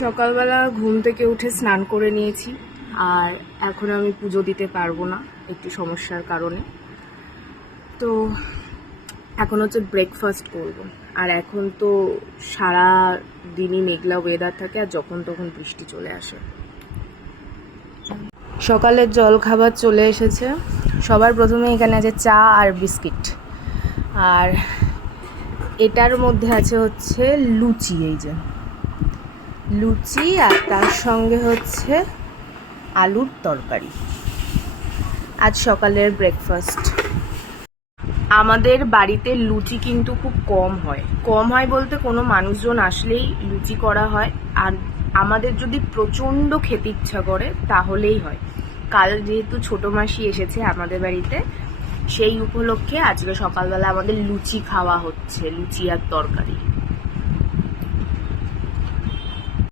সকালবেলা ঘুম থেকে উঠে স্নান করে নিয়েছি, আর এখন আমি পুজো দিতে পারবো না একটি সমস্যার কারণে। তো এখন হচ্ছে ব্রেকফাস্ট করব। আর এখন তো সারা দিনই মেঘলা ওয়েদার থাকে, আর যখন তখন বৃষ্টি চলে আসে। সকালের জল খাবার চলে এসেছে। সবার প্রথমে এখানে আছে চা আর বিস্কিট, আর এটার মধ্যে আছে হচ্ছে লুচি। এই যে লুচি, আর তার সঙ্গে হচ্ছে আলুর তরকারি। আজ সকালের ব্রেকফাস্ট। আমাদের বাড়িতে লুচি কিন্তু খুব কম হয় বলতে কোনো মানুষজন আসলেই লুচি করা হয়। আর আমাদের যদি প্রচণ্ড খেতে ইচ্ছা করে তাহলেই হয়। কাল যেহেতু ছোটো মাসি এসেছে আমাদের বাড়িতে, সেই উপলক্ষে আজকে সকালবেলা আমাদের লুচি খাওয়া হচ্ছে, লুচি আর তরকারি।